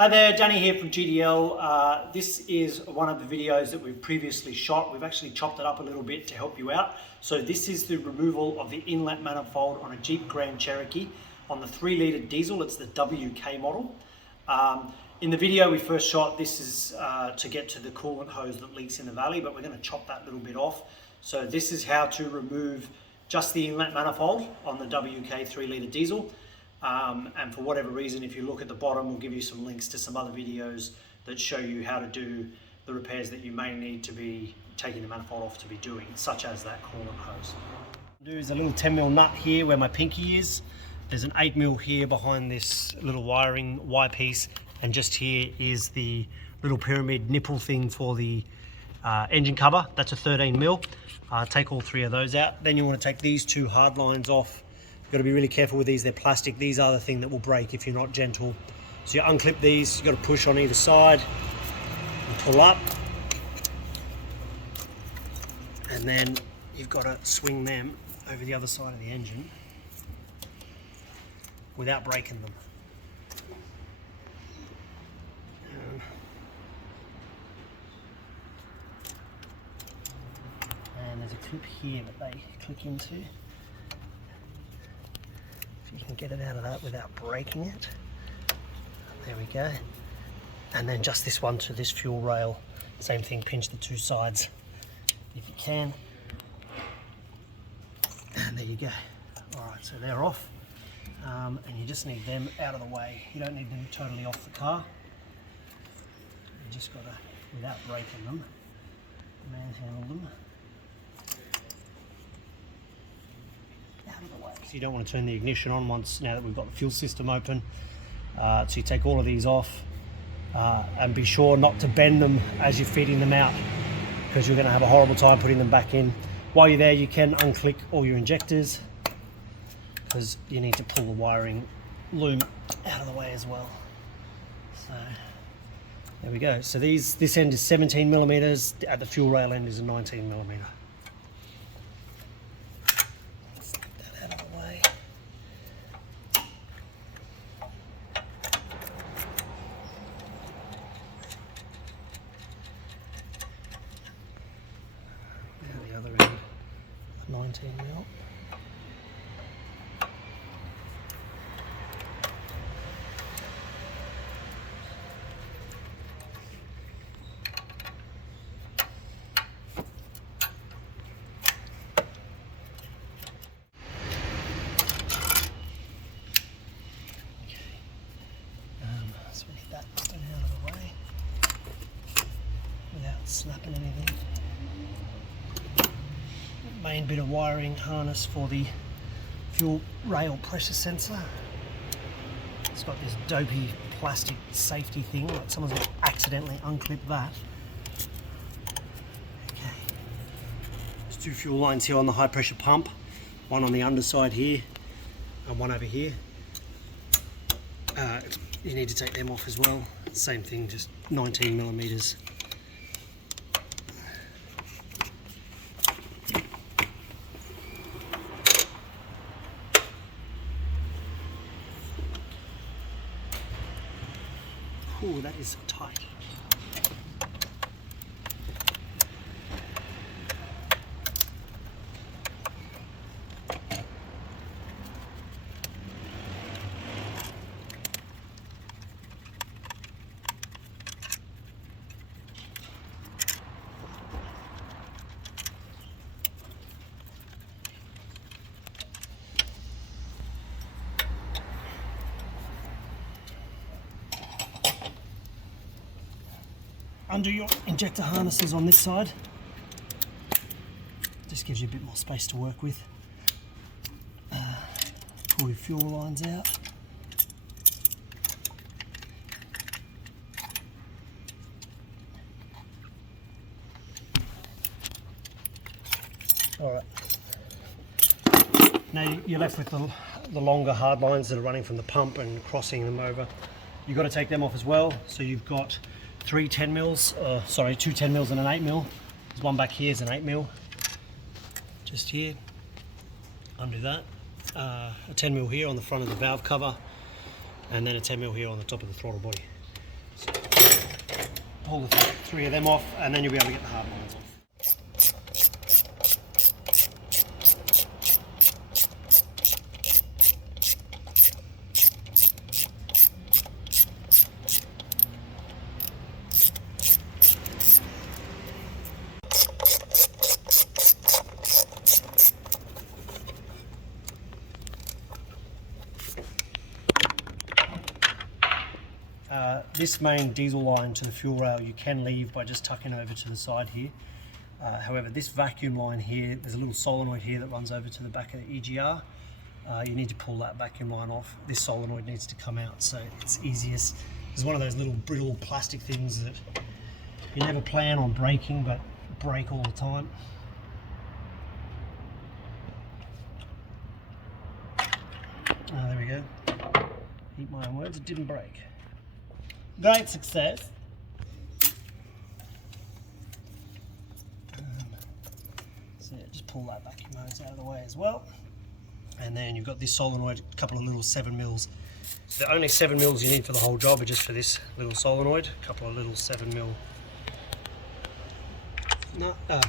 Hi there, Danny here from GDL. This is one of the videos that we've previously shot. We've actually chopped it up a little bit to help you out. So this is the removal of the inlet manifold on a Jeep Grand Cherokee on the 3-litre diesel. It's the WK model. In the video we first shot, this is to get to the coolant hose that leaks in the valley, but we're going to chop that little bit off. So this is how to remove just the inlet manifold on the WK 3-litre diesel. And for whatever reason, if you look at the bottom, we'll give you some links to some other videos that show you how to do the repairs that you may need to be taking the manifold off to be doing, such as that coolant hose. There's a little 10mm nut here where my pinky is. There's an 8mm here behind this little wiring Y piece, and just here is the little pyramid nipple thing for the engine cover. That's a 13mm. Take all three of those out. Then you want to take these two hard lines off. You've got to be really careful with these, they're plastic. These are the thing that will break if you're not gentle. So you unclip these, you've got to push on either side and pull up. And then you've got to swing them over the other side of the engine without breaking them. And there's a clip here that they click into. You can get it out of that without breaking it. There we go. And then just this one to this fuel rail. Same thing, pinch the two sides if you can. And there you go. Alright, so they're off. And you just need them out of the way. You don't need them totally off the car. You just got to, without breaking them, manhandle them. So you don't want to turn the ignition on now that we've got the fuel system open. So you take all of these off and be sure not to bend them as you're feeding them out, because you're going to have a horrible time putting them back in. While you're there, you can unclick all your injectors, because you need to pull the wiring loom out of the way as well. So there we go. So this end is 17mm, at the fuel rail end is a 19mm. The other end, 19mm. So we get that out of the way without snapping anything. Main bit of wiring harness for the fuel rail pressure sensor. It's got this dopey plastic safety thing, like someone's going to accidentally unclip that. Okay. There's two fuel lines here on the high pressure pump, one on the underside here and one over here. You need to take them off as well. Same thing, just 19mm. Ooh, that is tight. Undo your injector harnesses on this side. Just gives you a bit more space to work with. Pull your fuel lines out. Alright. Now you're left with the longer hard lines that are running from the pump and crossing them over. You've got to take them off as well. So you've got two 10mm and an 8mm. There's one back here is an 8mm. Just here. Undo that. A 10mm here on the front of the valve cover, and then a 10mm here on the top of the throttle body. pull the 3 of them off, and then you'll be able to get the hard lines off. This main diesel line to the fuel rail you can leave by just tucking over to the side here. However, this vacuum line here, there's a little solenoid here that runs over to the back of the EGR. You need to pull that vacuum line off. This solenoid needs to come out, so it's easiest. It's one of those little brittle plastic things that you never plan on breaking, but break all the time. There we go. Eat my own words, it didn't break. Great success. So yeah, just pull that vacuum hose out of the way as well. And then you've got this solenoid, a couple of little 7mm. The only 7mm you need for the whole job are just for this little solenoid, a couple of little 7mm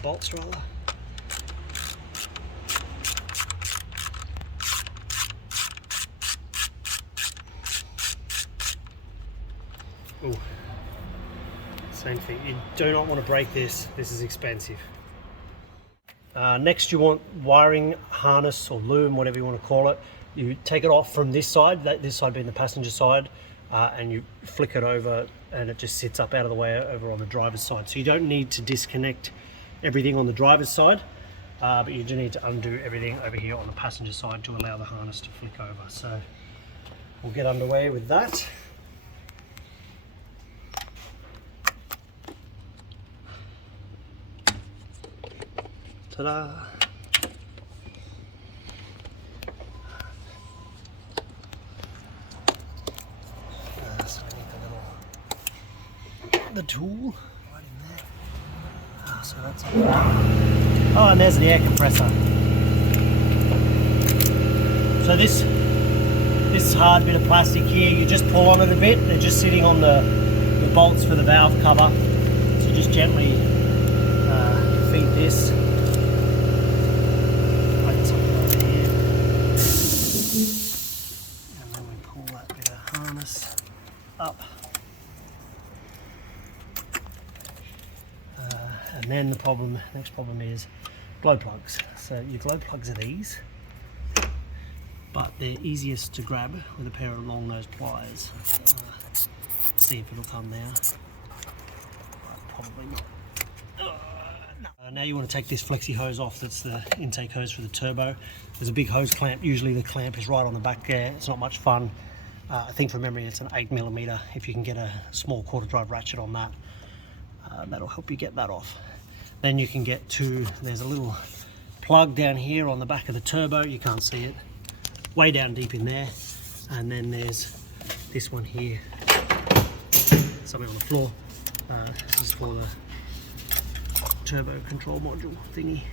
bolts rather. Ooh. Same thing, you do not want to break this, this is expensive. Next you want wiring harness or loom, whatever you want to call it. You take it off from this side, this side being the passenger side, and you flick it over and it just sits up out of the way over on the driver's side. So you don't need to disconnect everything on the driver's side, but you do need to undo everything over here on the passenger side to allow the harness to flick over. So we'll get underway with that. Ta-da! So I need the tool right in there. So that's all that. Oh, and there's the air compressor. So this hard bit of plastic here, you just pull on it a bit. They're just sitting on the bolts for the valve cover. So just gently feed this. Up, and then the next problem is glow plugs. So your glow plugs are these, but they're easiest to grab with a pair of long nose pliers. Let's see if it'll come now. Probably not. Now you want to take this flexi hose off. That's the intake hose for the turbo. There's a big hose clamp. Usually the clamp is right on the back there. It's not much fun. I think from memory it's an 8mm. If you can get a small quarter drive ratchet on that, that'll help you get that off. Then you can get to, there's a little plug down here on the back of the turbo. You can't see it, way down deep in there. And then there's this one here, something on the floor. This is for the turbo control module thingy.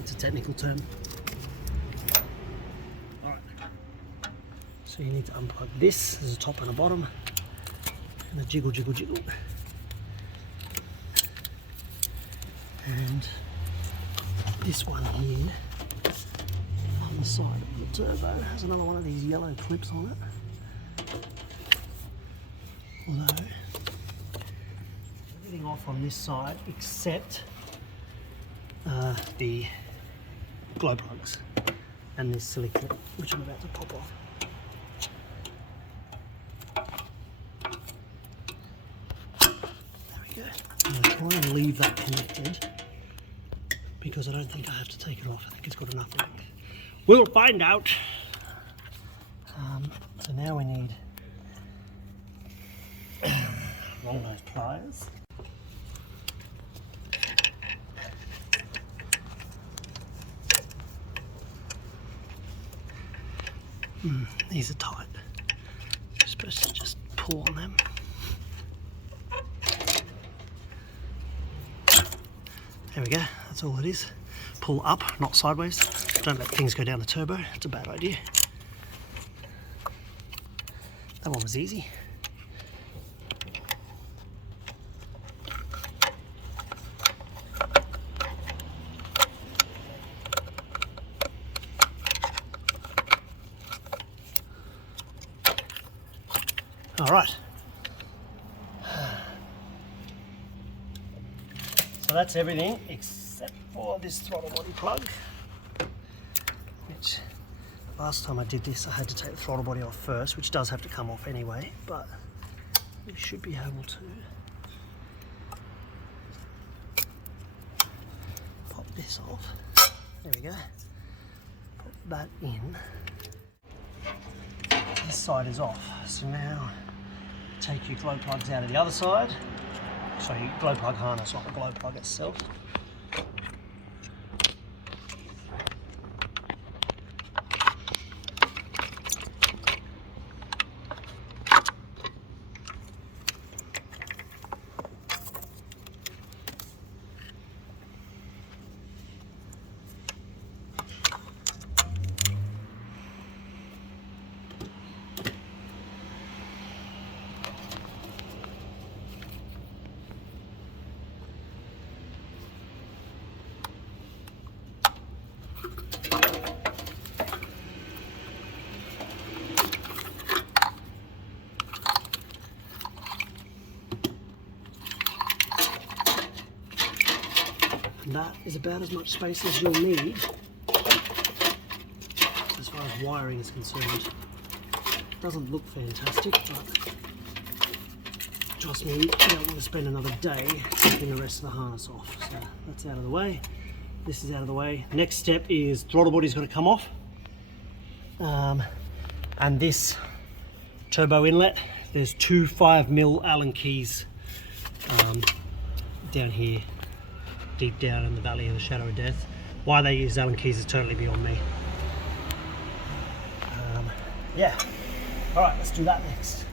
It's a technical term. So you need to unplug this, there's a top and a bottom, and a jiggle, jiggle, jiggle. And this one here, on the side of the turbo, has another one of these yellow clips on it. Although, everything off on this side except the glow plugs and this silly clip, which I'm about to pop off. I'm going to try and leave that connected because I don't think I have to take it off. I think it's got enough length. We'll find out. So now we need long nose pliers. These are tight. You're supposed to just pull on them. There we go, that's all it is. Pull up, not sideways. Don't let things go down the turbo, it's a bad idea. That one was easy. All right. So that's everything except for this throttle body plug, which last time I did this I had to take the throttle body off first, which does have to come off anyway, but we should be able to pop this off. There we go. Pop that in. This side is off. So now take your glow plugs out of the other side. Sorry, glow plug harness, not the glow plug itself. And that is about as much space as you'll need as far as wiring is concerned. It doesn't look fantastic, but trust me, you don't want to spend another day taking the rest of the harness off. So that's out of the way. This is out of the way. Next step is throttle body's got to come off. And this turbo inlet, there's two 5mm Allen keys down here, deep down in the valley of the shadow of death. Why they use Allen keys is totally beyond me. Yeah, all right, let's do that next.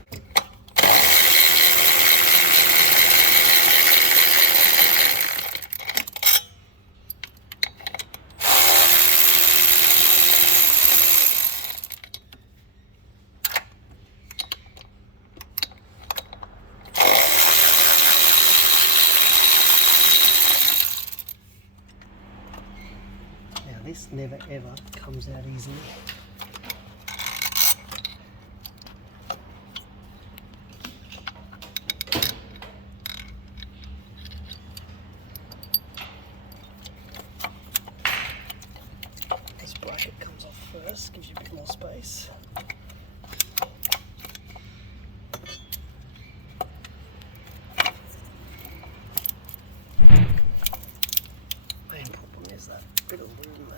This never ever comes out easily. This bracket comes off first, gives you a bit more space. Main problem is that bit of room there.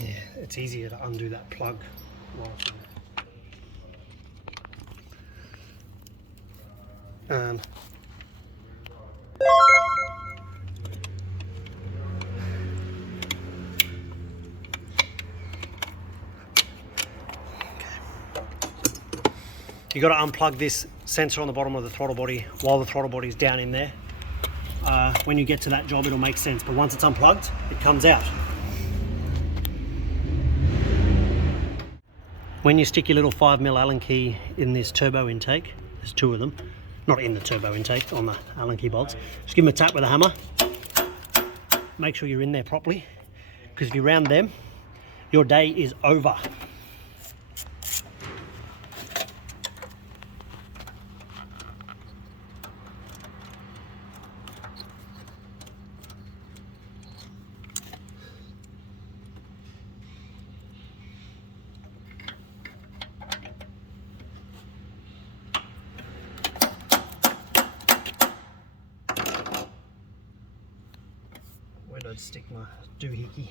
Yeah, it's easier to undo that plug. You got to unplug this sensor on the bottom of the throttle body while the throttle body is down in there. When you get to that job, it'll make sense, but once it's unplugged, it comes out. When you stick your little 5mm Allen key in this turbo intake, there's two of them, not in the turbo intake, on the Allen key bolts, just give them a tap with a hammer. Make sure you're in there properly, because if you round them, your day is over. Where did I stick my doohickey?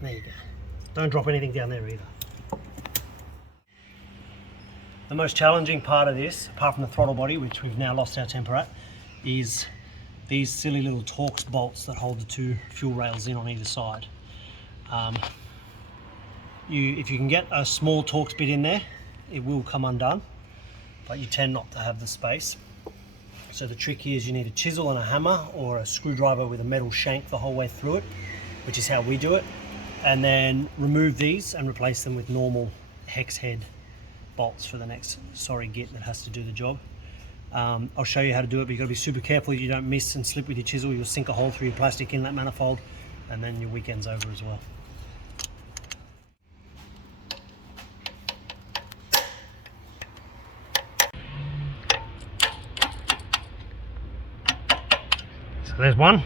There you go. Don't drop anything down there either. The most challenging part of this, apart from the throttle body, which we've now lost our temper at, is these silly little Torx bolts that hold the two fuel rails in on either side. If you can get a small Torx bit in there, it will come undone, but you tend not to have the space. So the trick here is you need a chisel and a hammer, or a screwdriver with a metal shank the whole way through it, which is how we do it, and then remove these and replace them with normal hex head bolts for the next sorry git that has to do the job. I'll show you how to do it, but you've got to be super careful you don't miss and slip with your chisel. You'll sink a hole through your plastic inlet manifold, and then your weekend's over as well. So there's one.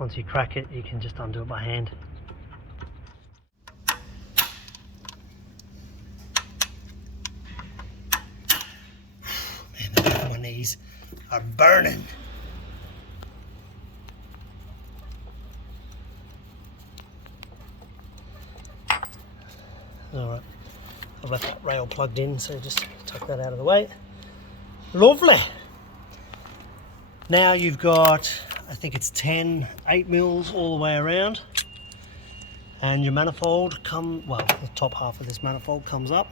Once you crack it, you can just undo it by hand. Man, the back of my knees are burning. Alright, I've left that rail plugged in, so just tuck that out of the way. Lovely! Now you've got, I think it's 8 mils all the way around, and your manifold the top half of this manifold comes up.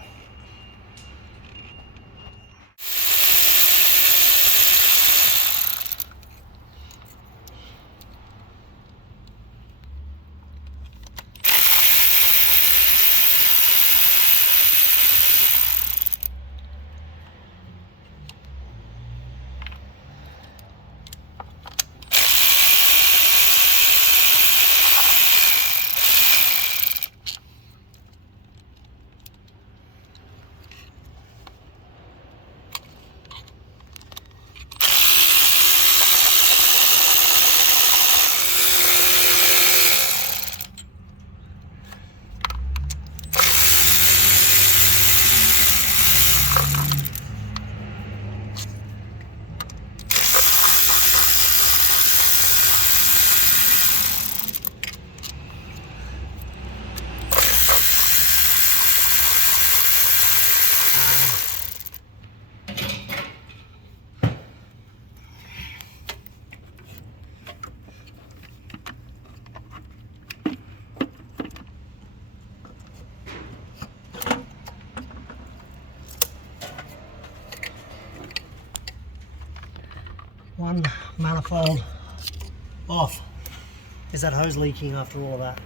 One manifold off. Is that hose leaking after all of that?